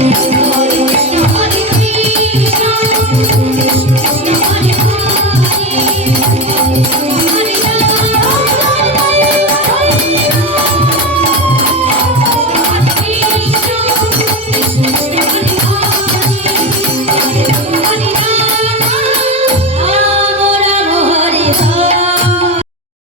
Thank you.